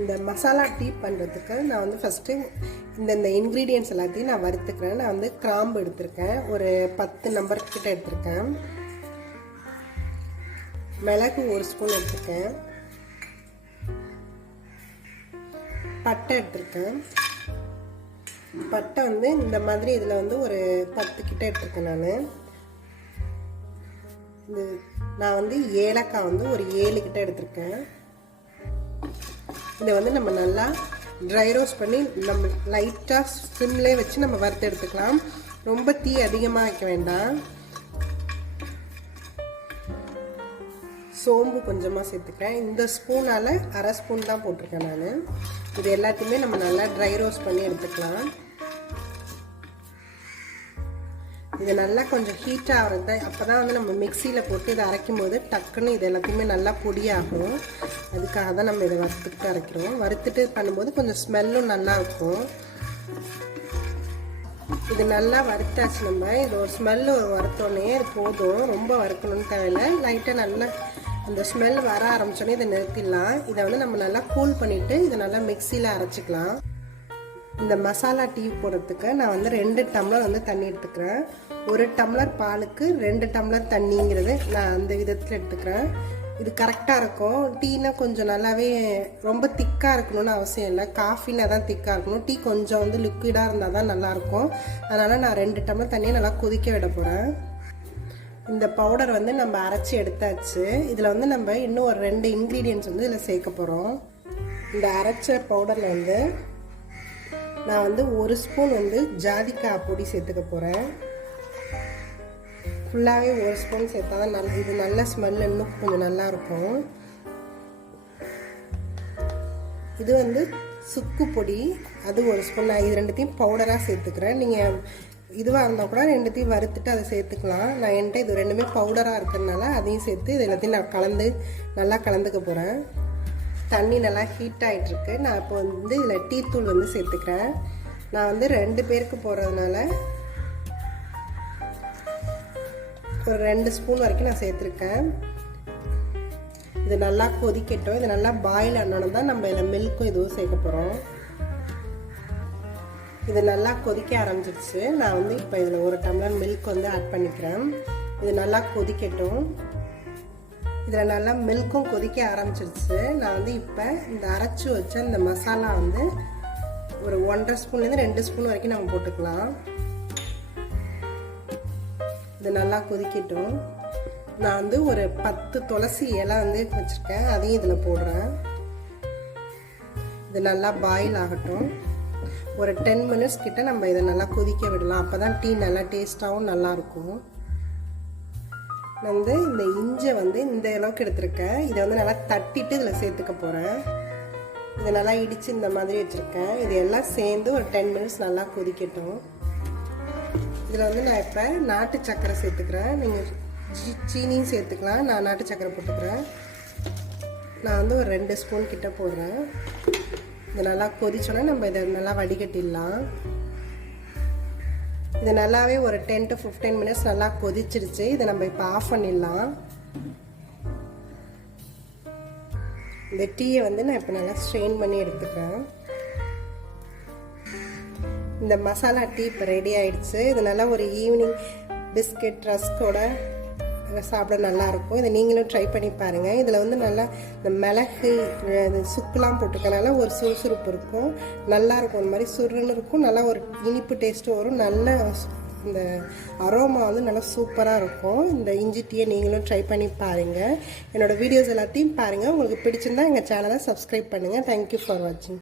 இந்த மசாலா டீ பண்ணுறதுக்கு நான் வந்து ஃபஸ்ட்டு இந்த இன்க்ரீடியன்ட்ஸ் எல்லாத்தையும் நான் வறுத்துக்கிறேன். நான் வந்து கிராம்பு எடுத்திருக்கேன், ஒரு 10 நம்பர் கிட்ட எடுத்திருக்கேன். மிளகு 1 ஸ்பூன் எடுத்திருக்கேன். பட்டை எடுத்திருக்கேன். பட்டை வந்து இந்த மாதிரி இதில் வந்து ஒரு 10 கிட்ட எடுத்திருக்கேன். நான் வந்து ஏலக்காய் வந்து ஒரு 7 கிட்ட எடுத்திருக்கேன். இதை வந்து நம்ம நல்லா ட்ரை ரோஸ்ட் பண்ணி நம்ம லைட்டாக சிம்லேயே வச்சு நம்ம வறுத்து எடுத்துக்கலாம். ரொம்ப தீ அதிகமாக வைக்க வேண்டாம். சோம்பு கொஞ்சமாக சேர்த்துக்கிறேன். இந்த ஸ்பூனால் அரை ஸ்பூன் தான் போட்டிருக்கேன் நான். இது எல்லாத்தையுமே நம்ம நல்லா ட்ரை ரோஸ்ட் பண்ணி எடுத்துக்கலாம். இது நல்லா கொஞ்சம் ஹீட் ஆகிறது, அப்போ தான் வந்து நம்ம மிக்சியில் போட்டு இதை அரைக்கும் போது டக்குன்னு இது எல்லாத்தையுமே நல்லா பொடியாகும். அதுக்காக தான் நம்ம இதை வறுத்துக்கிட்டு அரைக்கிறோம். வறுத்துட்டு பண்ணும்போது கொஞ்சம் ஸ்மெல்லும் நல்லா இருக்கும். இது நல்லா வறுத்தாச்சு. நம்ம இது ஒரு ஸ்மெல்லு வறுத்தோடனே இது போதும், ரொம்ப வறுக்கணும்னு தேவையில்லை. லைட்டாக நல்லா அந்த ஸ்மெல் வர ஆரம்பித்தோடனே இதை நிறுத்திடலாம். இதை வந்து நம்ம நல்லா கூல் பண்ணிவிட்டு இதை நல்லா மிக்சியில் அரைச்சிக்கலாம். இந்த மசாலா டீ போடுறதுக்கு நான் வந்து 2 டம்ளர் வந்து தண்ணி எடுத்துக்கிறேன். 1 டம்ளர் பாலுக்கு 2 டம்ளர் தண்ணிங்கிறது நான் அந்த விதத்தில் எடுத்துக்கிறேன். இது கரெக்டாக இருக்கும். டீனா கொஞ்சம் நல்லாவே ரொம்ப திக்காக இருக்கணும்னு அவசியம் இல்லை. காஃபினா தான் திக்காக இருக்கணும். டீ கொஞ்சம் வந்து லிக்விடாக இருந்தால் தான் நல்லாயிருக்கும். அதனால் நான் 2 டம்ளர் தண்ணியை நல்லா கொதிக்க விட போகிறேன். இந்த பவுடர் வந்து நம்ம அரைச்சி எடுத்தாச்சு. இதில் வந்து நம்ம இன்னும் ஒரு 2 இன்க்ரீடியன்ட்ஸ் வந்து இதில் சேர்க்க போகிறோம். இந்த அரைச்ச பவுடரில் வந்து நான் வந்து 1 ஸ்பூன் வந்து ஜாதிக்காய் பொடி சேர்த்துக்க போகிறேன். ஃபுல்லாகவே 1 ஸ்பூன் சேர்த்தா தான் நல்லா, இது நல்ல ஸ்மெல் இன்னும் கொஞ்சம் நல்லாயிருக்கும். இது வந்து சுக்கு பொடி, அது 1 ஸ்பூன். நான் இது 2த்தையும் பவுடராக சேர்த்துக்கிறேன். நீங்கள் இதுவாக இருந்தால் கூட 2த்தையும் வறுத்துட்டு அதை சேர்த்துக்கலாம். நான் என்கிட்ட இது 2மே பவுடராக இருக்கிறதுனால அதையும் சேர்த்து இது எல்லாத்தையும் நான் நல்லா கலந்துக்க போகிறேன். தண்ணி நல்லா ஹீட் ஆகிட்டுருக்கு. நான் இப்போ வந்து இதில் டீ தூள் வந்து சேர்த்துக்கிறேன். நான் வந்து 2 பேருக்கு போடுறதுனால ஒரு 2 ஸ்பூன் வரைக்கும் நான் சேர்த்துருக்கேன். இது நல்லா கொதிக்கட்டும். இது நல்லா பாயில் ஆனோன்னு தான் நம்ம இதில் மில்க்கும் இதுவும் சேர்க்க போகிறோம். இது நல்லா கொதிக்க ஆரம்பிச்சிருச்சு. நான் வந்து இப்போ இதில் 1 டம்ளர் மில்க் வந்து ஆட் பண்ணிக்கிறேன். இது நல்லா கொதிக்கட்டும். இதில் நல்லா மில்க்கும் கொதிக்க ஆரம்பிச்சிருச்சு. நான் வந்து இப்போ இந்த அரைச்சி வச்ச இந்த மசாலா வந்து ஒரு 1.5 ஸ்பூன்லேருந்து 2 ஸ்பூன் வரைக்கும் நம்ம போட்டுக்கலாம். இது நல்லா கொதிக்கட்டும். நான் வந்து ஒரு 10 துளசி இலை வந்து வச்சுருக்கேன், அதையும் இதில் போடுறேன். இது நல்லா பாயில் ஆகட்டும். ஒரு 10 மினிட்ஸ் கிட்ட நம்ம இதை நல்லா கொதிக்க விடலாம். அப்போ தான் டீ நல்லா டேஸ்ட்டாகவும் நல்லாயிருக்கும். நான் வந்து இந்த இஞ்சி வந்து இந்த அளவுக்கு எடுத்திருக்கேன். இதை வந்து நல்லா தட்டிட்டு இதில் சேர்த்துக்க போகிறேன். இதை நல்லா இடித்து இந்த மாதிரி வச்சுருக்கேன். இது எல்லாம் சேர்ந்து ஒரு 10 மினிட்ஸ் நல்லா கொதிக்கட்டும். இதில் வந்து நான் இப்போ நாட்டு சர்க்கரை சேர்த்துக்கிறேன். நீங்கள் சீனியும் சேர்த்துக்கலாம். நான் நாட்டு சர்க்கரை போட்டுக்கிறேன். நான் வந்து ஒரு 2 ஸ்பூன் கிட்ட போடுறேன். இது நல்லா கொதிச்சோன்னா நம்ம இதை நல்லா வடிகட்டிடலாம். இது நல்லாவே ஒரு 10 to 15 மினிட்ஸ் நல்லா கொதிச்சிருச்சு. இதை நம்ம இப்போ ஆஃப் பண்ணிடலாம். இந்த டீயை வந்து நான் இப்போ நல்லா ஸ்ட்ரெயின் பண்ணி எடுத்துக்கிறேன். இந்த மசாலா டீ இப்போ ரெடி ஆயிடுச்சு. இது நல்லா ஒரு ஈவினிங் பிஸ்கெட் ரஸ்கோட சாப்பிட நல்லாயிருக்கும். இதை நீங்களும் ட்ரை பண்ணி பாருங்கள். இதில் வந்து நல்லா இந்த மிளகு சுக்குலாம் போட்டுக்கனால ஒரு சுறுசுறுப்பு இருக்கும், நல்லாயிருக்கும். ஒரு மாதிரி சுருன்னு இருக்கும், நல்லா ஒரு இனிப்பு டேஸ்ட்டும் வரும். நல்ல இந்த அரோமா வந்து நல்லா சூப்பராக இருக்கும். இந்த இஞ்சி டீயை நீங்களும் ட்ரை பண்ணி பாருங்கள். என்னோடய வீடியோஸ் எல்லாத்தையும் பாருங்கள். உங்களுக்கு பிடிச்சிருந்தா எங்கள் சேனலை சப்ஸ்கிரைப் பண்ணுங்கள். தேங்க்யூ ஃபார் வாட்சிங்.